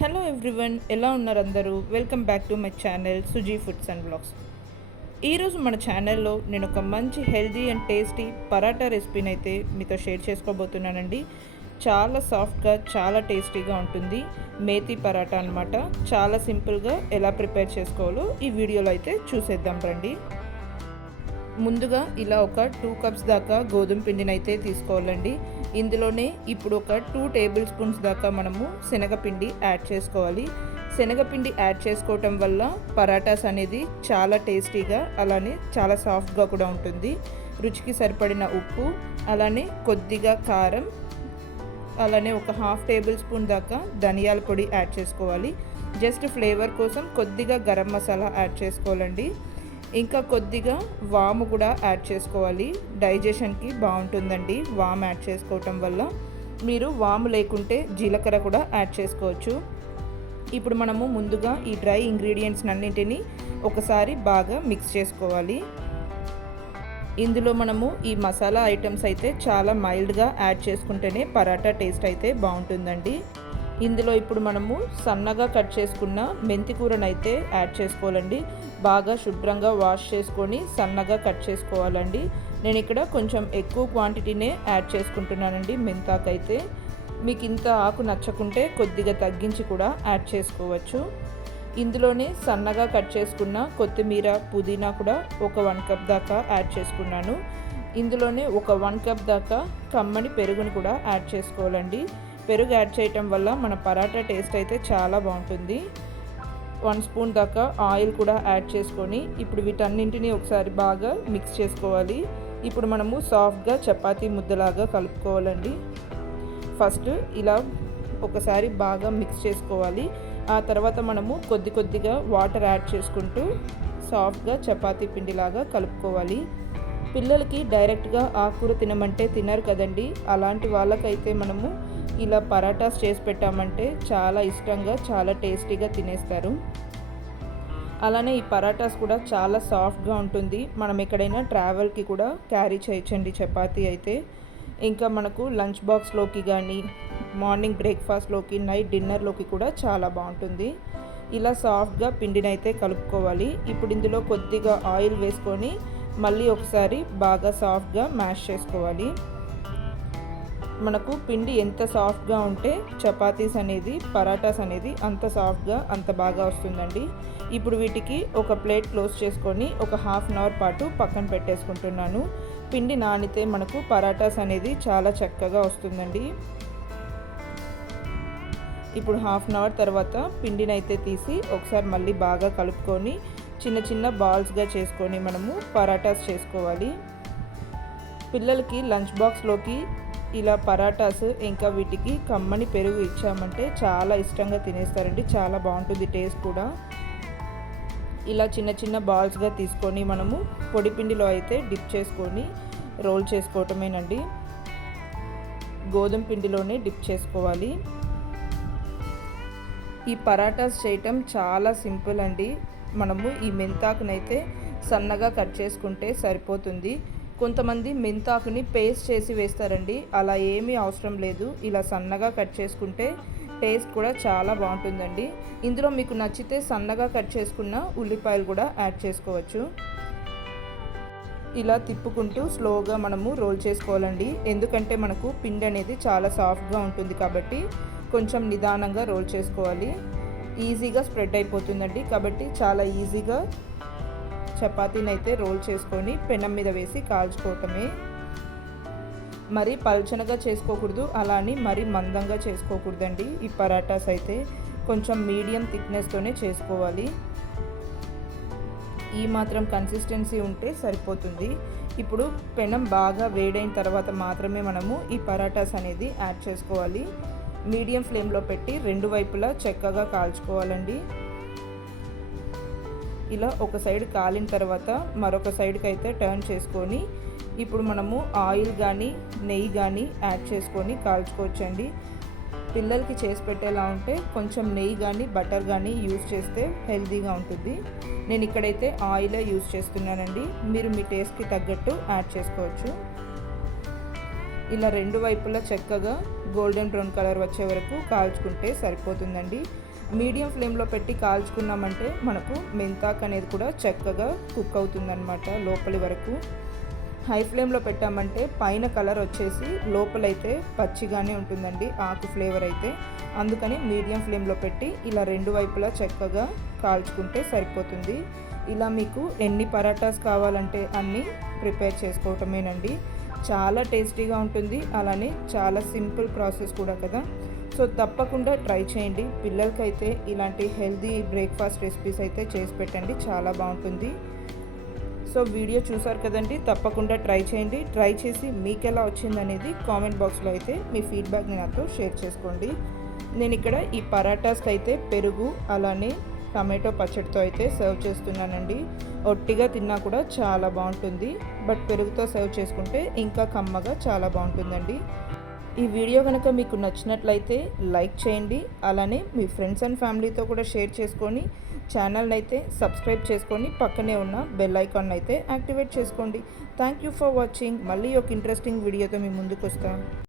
Hello everyone ఎలా ఉన్నారు అందరూ? Welcome back to my channel Suji foods and blogs ఈరోజు మన ఛానల్లో నేను ఒక మంచి హెల్దీ అండ్ టేస్టీ పరాటా రెసిపీని అయితే మీతో షేర్ చేసుకోబోతున్నానండి. చాలా సాఫ్ట్గా చాలా టేస్టీగా ఉంటుంది. మేతి పరాటా అనమాట చాలా సింపుల్గా ఎలా ప్రిపేర్ చేసుకోవాలో ఈ వీడియోలో అయితే చూసేద్దాం రండి. ముందుగా ఇలా ఒక టూ కప్స్ దాకా గోధుమ పిండిని అయితే తీసుకోవాలండి. ఇందులోనే ఇప్పుడు ఒక టూ టేబుల్ స్పూన్స్ దాకా మనము శనగపిండి యాడ్ చేసుకోవాలి. శనగపిండి యాడ్ చేసుకోవటం వల్ల పరాటాస్ అనేది చాలా టేస్టీగా అలానే చాలా సాఫ్ట్గా కూడా ఉంటుంది. రుచికి సరిపడిన ఉప్పు అలానే కొద్దిగా కారం అలానే ఒక హాఫ్ టేబుల్ స్పూన్ దాకా ధనియాల పొడి యాడ్ చేసుకోవాలి. జస్ట్ ఫ్లేవర్ కోసం కొద్దిగా గరం మసాలా యాడ్ చేసుకోవాలండి. ఇంకా కొద్దిగా వాము కూడా యాడ్ చేసుకోవాలి. డైజెషన్కి బాగుంటుందండి వాము యాడ్ చేసుకోవటం వల్ల. మీరు వాము లేకుంటే జీలకర్ర కూడా యాడ్ చేసుకోవచ్చు. ఇప్పుడు మనము ముందుగా ఈ డ్రై ఇంగ్రీడియంట్స్ అన్నింటినీ ఒకసారి బాగా మిక్స్ చేసుకోవాలి. ఇందులో మనము ఈ మసాలా ఐటమ్స్ అయితే చాలా మైల్డ్గా యాడ్ చేసుకుంటేనే పరాటా టేస్ట్ అయితే బాగుంటుందండి. ఇందులో ఇప్పుడు మనము సన్నగా కట్ చేసుకున్న మెంతి కూరను అయితే యాడ్ చేసుకోవాలండి. బాగా శుభ్రంగా వాష్ చేసుకొని సన్నగా కట్ చేసుకోవాలండి. నేను ఇక్కడ కొంచెం ఎక్కువ క్వాంటిటీనే యాడ్ చేసుకుంటున్నానండి మెంతాకైతే. మీకు ఇంత ఆకు నచ్చకుంటే కొద్దిగా తగ్గించి కూడా యాడ్ చేసుకోవచ్చు. ఇందులోనే సన్నగా కట్ చేసుకున్న కొత్తిమీర పుదీనా కూడా ఒక వన్ కప్ దాకా యాడ్ చేసుకున్నాను. ఇందులోనే ఒక వన్ కప్ దాకా కమ్మని పెరుగుని కూడా యాడ్ చేసుకోవాలండి. పెరుగు యాడ్ చేయటం వల్ల మన పరాటా టేస్ట్ అయితే చాలా బాగుంటుంది. వన్ స్పూన్ దాకా ఆయిల్ కూడా యాడ్ చేసుకొని ఇప్పుడు వీటన్నింటినీ ఒకసారి బాగా మిక్స్ చేసుకోవాలి. ఇప్పుడు మనము సాఫ్ట్గా చపాతీ ముద్దలాగా కలుపుకోవాలండి. ఫస్ట్ ఇలా ఒకసారి బాగా మిక్స్ చేసుకోవాలి. ఆ తర్వాత మనము కొద్ది కొద్దిగా వాటర్ యాడ్ చేసుకుంటూ సాఫ్ట్గా చపాతీ పిండిలాగా కలుపుకోవాలి. పిల్లలకి డైరెక్ట్గా ఆకుకూర తినమంటే తినరు కదండి. అలాంటి వాళ్ళకైతే మనము ఇలా పరాటాస్ చేసి పెట్టామంటే చాలా ఇష్టంగా చాలా టేస్టీగా తినేస్తారు. అలానే ఈ పరాటాస్ కూడా చాలా సాఫ్ట్గా ఉంటుంది. మనం ఎక్కడైనా ట్రావెల్కి కూడా క్యారీ చేయొచ్చండి చపాతీ అయితే. ఇంకా మనకు లంచ్ బాక్స్లోకి కానీ మార్నింగ్ బ్రేక్ఫాస్ట్లోకి నైట్ డిన్నర్లోకి కూడా చాలా బాగుంటుంది. ఇలా సాఫ్ట్గా పిండినైతే కలుపుకోవాలి. ఇప్పుడు ఇందులో కొద్దిగా ఆయిల్ వేసుకొని మళ్ళీ ఒకసారి బాగా సాఫ్ట్గా మ్యాష్ చేసుకోవాలి. మనకు పిండి ఎంత సాఫ్ట్గా ఉంటే చపాతీస్ అనేది పరాటాస్ అనేది అంత సాఫ్ట్గా అంత బాగా వస్తుందండి. ఇప్పుడు వీటికి ఒక ప్లేట్ క్లోజ్ చేసుకొని ఒక హాఫ్ అన్ అవర్ పాటు పక్కన పెట్టేసుకుంటున్నాను. పిండి నానితే మనకు పరాటాస్ అనేది చాలా చక్కగా వస్తుందండి. ఇప్పుడు హాఫ్ అన్ అవర్ తర్వాత పిండిని అయితే తీసి ఒకసారి మళ్ళీ బాగా కలుపుకొని చిన్న చిన్న బాల్స్గా చేసుకొని మనము పరాటాస్ చేసుకోవాలి. పిల్లలకి లంచ్ బాక్స్లోకి ఇలా పరాటాస్ ఇంకా వీటికి కమ్మని పెరుగు ఇచ్చామంటే చాలా ఇష్టంగా తినేస్తారండి. చాలా బాగుంటుంది టేస్ట్ కూడా. ఇలా చిన్న చిన్న బాల్స్గా తీసుకొని మనము పొడి పిండిలో అయితే డిప్ చేసుకొని రోల్ చేసుకోవటమేనండి. గోధుమ పిండిలోనే డిప్ చేసుకోవాలి. ఈ పరాటాస్ చేయటం చాలా సింపుల్ అండి. మనము ఈ మెంతాకునైతే సన్నగా కట్ చేసుకుంటే సరిపోతుంది. కొంతమంది మెంతాకుని పేస్ట్ చేసి వేస్తారండి. అలా ఏమీ అవసరం లేదు. ఇలా సన్నగా కట్ చేసుకుంటే టేస్ట్ కూడా చాలా బాగుంటుందండి. ఇందులో మీకు నచ్చితే సన్నగా కట్ చేసుకున్న ఉల్లిపాయలు కూడా యాడ్ చేసుకోవచ్చు. ఇలా తిప్పుకుంటూ స్లోగా మనము రోల్ చేసుకోవాలండి. ఎందుకంటే మనకు పిండి అనేది చాలా సాఫ్ట్గా ఉంటుంది కాబట్టి కొంచెం నిదానంగా రోల్ చేసుకోవాలి. ఈజీగా స్ప్రెడ్ అయిపోతుందండి. కాబట్టి చాలా ఈజీగా చపాతీని అయితే రోల్ చేసుకొని పెనం మీద వేసి కాల్చుకోవటమే. మరి పల్చనగా చేసుకోకూడదు అలా అని మరి మందంగా చేసుకోకూడదండి ఈ పరాటాస్ అయితే. కొంచెం మీడియం థిక్నెస్తోనే చేసుకోవాలి. ఈ మాత్రం కన్సిస్టెన్సీ ఉంటే సరిపోతుంది. ఇప్పుడు పెనం బాగా వేడైన తర్వాత మాత్రమే మనము ఈ పరాటాస్ అనేది యాడ్ చేసుకోవాలి. మీడియం ఫ్లేమ్లో పెట్టి రెండు వైపులా చక్కగా కాల్చుకోవాలండి. ఇలా ఒక సైడ్ కాలిన తర్వాత మరొక సైడ్కి అయితే టర్న్ చేసుకొని ఇప్పుడు మనము ఆయిల్ కానీ నెయ్యి కానీ యాడ్ చేసుకొని కాల్చుకోవచ్చండి. పిల్లలకి చేసి పెట్టేలా ఉంటే కొంచెం నెయ్యి కానీ బటర్ కానీ యూజ్ చేస్తే హెల్తీగా ఉంటుంది. నేను ఇక్కడైతే ఆయిలే యూజ్ చేస్తున్నానండి. మీరు మీ టేస్ట్కి తగ్గట్టు యాడ్ చేసుకోవచ్చు. ఇలా రెండు వైపులా చక్కగా గోల్డెన్ బ్రౌన్ కలర్ వచ్చే వరకు కాల్చుకుంటే సరిపోతుందండి. మీడియం ఫ్లేమ్లో పెట్టి కాల్చుకున్నామంటే మనకు మెంతాక్ అనేది కూడా చక్కగా కుక్ అవుతుందన్నమాట లోపలి వరకు. హై ఫ్లేమ్లో పెట్టామంటే పైన కలర్ వచ్చేసి లోపలైతే పచ్చిగానే ఉంటుందండి ఆకు ఫ్లేవర్ అయితే. అందుకని మీడియం ఫ్లేమ్లో పెట్టి ఇలా రెండు వైపులా చక్కగా కాల్చుకుంటే సరిపోతుంది. ఇలా మీకు ఎన్ని పరాటాస్ కావాలంటే అన్నీ ప్రిపేర్ చేసుకోవటమేనండి. చాలా టేస్టీగా ఉంటుంది. అలానే చాలా సింపుల్ ప్రాసెస్ కూడా కదా. సో తప్పకుండా ట్రై చేయండి. పిల్లలకైతే ఇలాంటి హెల్దీ బ్రేక్ఫాస్ట్ రెసిపీస్ అయితే చేసి పెట్టండి. చాలా బాగుంటుంది. సో వీడియో చూసారు కదండి తప్పకుండా ట్రై చేయండి. ట్రై చేసి మీకు ఎలా వచ్చిందనేది కామెంట్ బాక్స్లో అయితే మీ ఫీడ్బ్యాక్ని నాతో షేర్ చేసుకోండి. నేను ఇక్కడ ఈ పరాటాస్కి అయితే పెరుగు అలానే టమాటో పచ్చడితో అయితే సర్వ్ చేస్తున్నానండి. ఒట్టిగా తిన్నా కూడా చాలా బాగుంటుంది. బట్ పెరుగుతో సర్వ్ చేసుకుంటే ఇంకా కమ్మగా చాలా బాగుంటుందండి. ఈ వీడియో కనుక మీకు నచ్చినట్లయితే లైక్ చేయండి అలానే మీ ఫ్రెండ్స్ అండ్ ఫ్యామిలీతో కూడా షేర్ చేసుకొని ఛానల్ని అయితే సబ్స్క్రైబ్ చేసుకొని పక్కనే ఉన్న బెల్ ఐకాన్ అయితే యాక్టివేట్ చేసుకోండి. Thank you for watching. మళ్ళీ ఒక ఇంట్రెస్టింగ్ వీడియోతో మీ ముందుకు వస్తాను